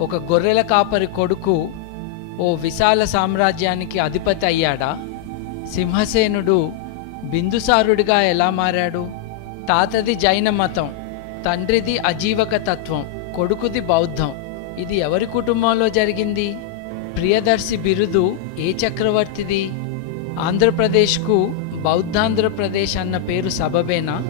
ఒక గొర్రెల కాపరి కొడుకు ఓ విశాల సామ్రాజ్యానికి అధిపతి అయ్యాడా? సింహసేనుడు బిందుసారుడిగా ఎలా మారాడు? తాతది జైన మతం తండ్రిది అజీవక తత్వం కొడుకుది బౌద్ధం. ఇది ఎవరి కుటుంబంలో జరిగింది? ప్రియదర్శి బిరుదు ఏ చక్రవర్తిది? ఆంధ్రప్రదేశ్కు బౌద్ధాంధ్రప్రదేశ్ అన్న పేరు సబబేనా?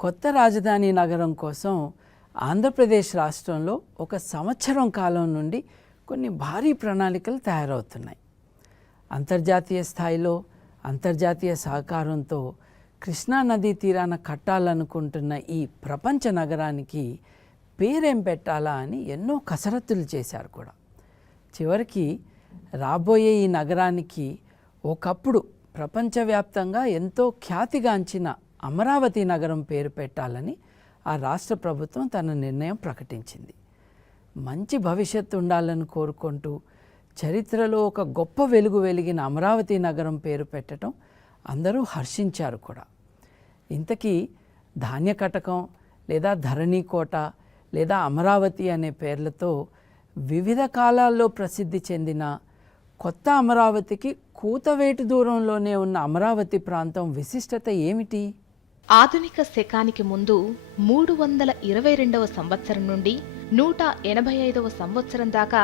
కొత్త రాజధాని నగరం కోసం ఆంధ్రప్రదేశ్ రాష్ట్రంలో ఒక సంవత్సరం కాలం నుండి కొన్ని భారీ ప్రణాళికలు తయారవుతున్నాయి. అంతర్జాతీయ స్థాయిలో అంతర్జాతీయ సహకారంతో కృష్ణా నదీ తీరాన కట్టాలనుకుంటున్న ఈ ప్రపంచ నగరానికి పేరేం పెట్టాలా అని ఎన్నో కసరత్తులు చేశారు కూడా. చివరికి రాబోయే ఈ నగరానికి ఒకప్పుడు ప్రపంచవ్యాప్తంగా ఎంతో ఖ్యాతిగాంచిన అమరావతి నగరం పేరు పెట్టాలని ఆ రాష్ట్ర ప్రభుత్వం తన నిర్ణయం ప్రకటించింది. మంచి భవిష్యత్తు ఉండాలని కోరుకుంటూ చరిత్రలో ఒక గొప్ప వెలుగు వెలిగిన అమరావతి నగరం పేరు పెట్టడం అందరూ హర్షించారు కూడా. ఇంతకీ ధాన్య కటకం లేదా ధరణి కోట లేదా అమరావతి అనే పేర్లతో వివిధ కాలాల్లో ప్రసిద్ధి చెందిన కొత్త అమరావతికి కూతవేటు దూరంలోనే ఉన్న అమరావతి ప్రాంతం విశిష్టత ఏమిటి? ఆధునిక శకానికి ముందు మూడు వందల ఇరవై రెండవ సంవత్సరం నుండి నూట ఎనభై ఐదవ సంవత్సరం దాకా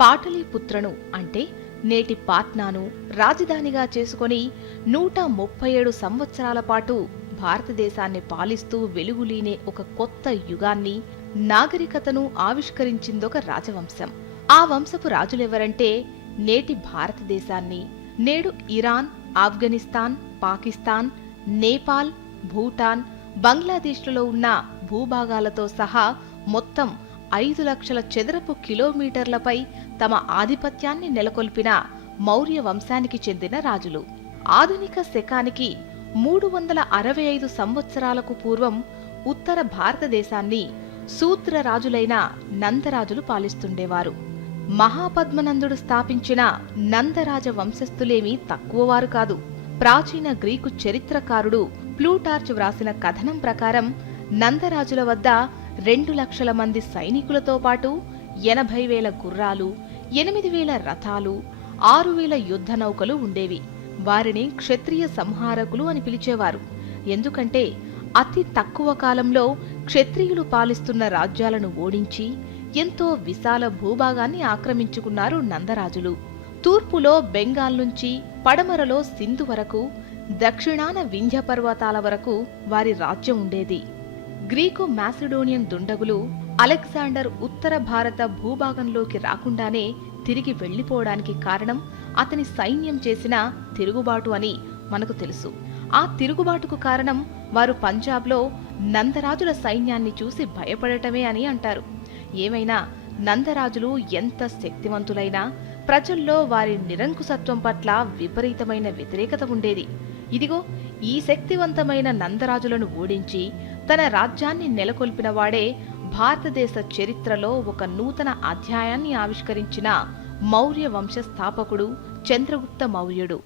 పాటలీపుత్రను అంటే నేటి పాట్నాను రాజధానిగా చేసుకొని నూట ముప్పై ఏడు సంవత్సరాల పాటు భారతదేశాన్ని పాలిస్తూ వెలుగులీనే ఒక కొత్త యుగాన్ని నాగరికతను ఆవిష్కరించిందొక రాజవంశం. ఆ వంశపు రాజులెవరంటే నేటి భారతదేశాన్ని నేడు ఇరాన్ ఆఫ్ఘనిస్తాన్ పాకిస్తాన్ నేపాల్ భూటాన్ బంగ్లాదేశ్లలో ఉన్న భూభాగాలతో సహా మొత్తం ఐదు లక్షల చదరపు కిలోమీటర్లపై తమ ఆధిపత్యాన్ని నెలకొల్పిన మౌర్య వంశానికి చెందిన రాజులు. ఆధునిక శకానికి మూడు వందల అరవై ఐదు సంవత్సరాలకు పూర్వం ఉత్తర భారతదేశాన్ని సూత్ర రాజులైన నందరాజులు పాలిస్తుండేవారు. మహాపద్మనందుడు స్థాపించిన నందరాజ వంశస్థులేమీ తక్కువవారు కాదు. ప్రాచీన గ్రీకు చరిత్రకారుడు ప్లూటార్చ్ వ్రాసిన కథనం ప్రకారం నందరాజుల వద్ద రెండు లక్షల మంది సైనికులతో పాటు ఎనభై వేల గుర్రాలు ఎనిమిది వేల రథాలు ఆరు వేల యుద్ధ నౌకలు ఉండేవి. వారిని క్షత్రియ సంహారకులు అని పిలిచేవారు. ఎందుకంటే అతి తక్కువ కాలంలో క్షత్రియులు పాలిస్తున్న రాజ్యాలను ఓడించి ఎంతో విశాల భూభాగాన్ని ఆక్రమించుకున్నారు నందరాజులు. తూర్పులో బెంగాల్ నుంచి పడమరలో సింధు వరకు దక్షిణాన వింధ్య పర్వతాల వరకు వారి రాజ్యం ఉండేది. గ్రీకు మాసిడోనియన్ దుండగులు అలెగ్జాండర్ ఉత్తర భారత భూభాగంలోకి రాకుండానే తిరిగి వెళ్ళిపోవడానికి కారణం అతని సైన్యం చేసిన తిరుగుబాటు అని మనకు తెలుసు. ఆ తిరుగుబాటుకు కారణం వారు పంజాబ్లో నందరాజుల సైన్యాన్ని చూసి భయపడటమే అని అంటారు. ఏమైనా నందరాజులు ఎంత శక్తివంతులైనా ప్రజల్లో వారి నిరంకుశత్వం పట్ల విపరీతమైన వ్యతిరేకత ఉండేది. ఇదిగో ఈ శక్తివంతమైన నందరాజులను ఓడించి తన రాజ్యాన్ని నెలకొల్పినవాడే భారతదేశ చరిత్రలో ఒక నూతన అధ్యాయాన్ని ఆవిష్కరించిన మౌర్య వంశ స్థాపకుడు చంద్రగుప్త మౌర్యుడు.